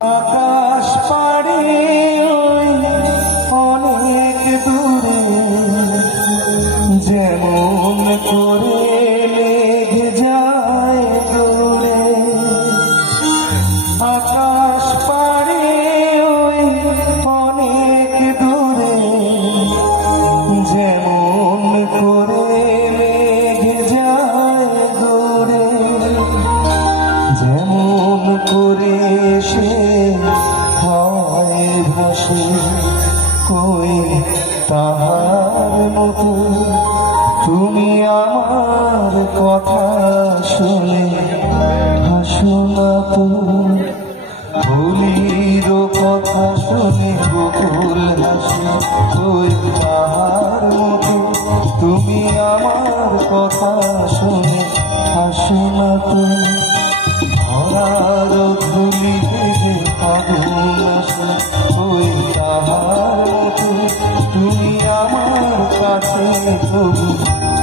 আকাশ পাড়ে অনেক দূরে যেমন করে লেগে যায় দূরে। আকাশ পাড়ে অনেক দূরে যেমন করে লেগে যায় দূরে। যেমন করে সে হয় ভাসে কই তাহার মতো তুমি আমার কথা শুনে হাসো না তো। ভুলির কথা শুনে বকুল হাসে কই তাহার মতো তুমি আমার কথা শুনে হাসো না তো। ধরার ধুলি ভেজে আগুন আসে ওই তাহার মতো তুমি আমার কাছে তবু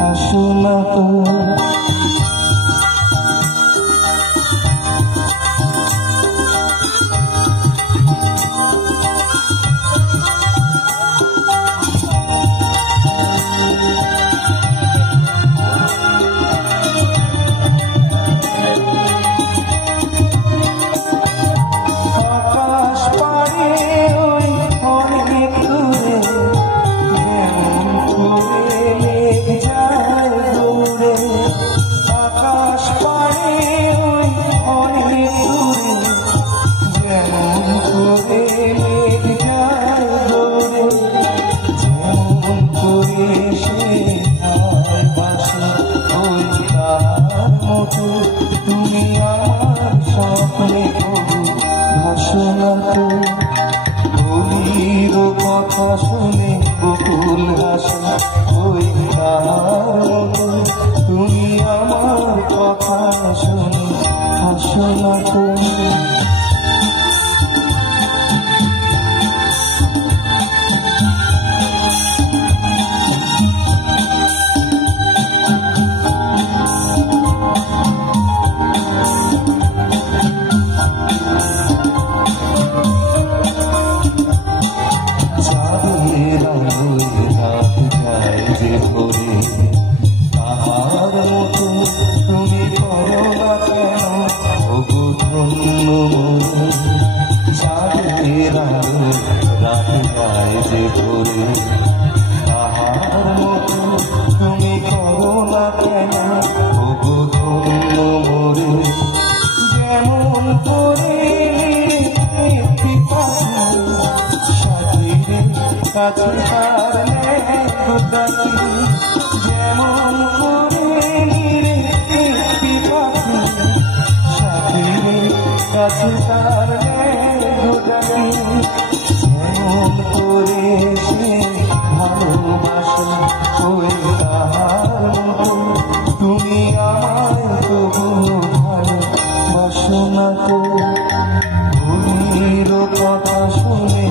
আসো না তো। তুমি আমার স্বপ্নে কবু ভাসো না তো। ভুলির কথা শুনে বকুল হাসে ওই তাহার মতো তুমি আমার কথা শুনে হাসো না তো। তুমি করো না কেন ওগো ধন্য চাঁদের আলো রাত গায়ে যে ভরে। তাহার মতো তুমি করো না কেন ওগো ধন্য মোরে। যেমন করে একটি পাখি সাথীরে কাছে পারলে ডাকি। যেমন কাছে তারলে ডাকি। যেমন করে সে ভালোবাসে ওই তাহার মতো তুমি আমায় তবু ভালোবাসো না তো। ভুলির কথা শুনে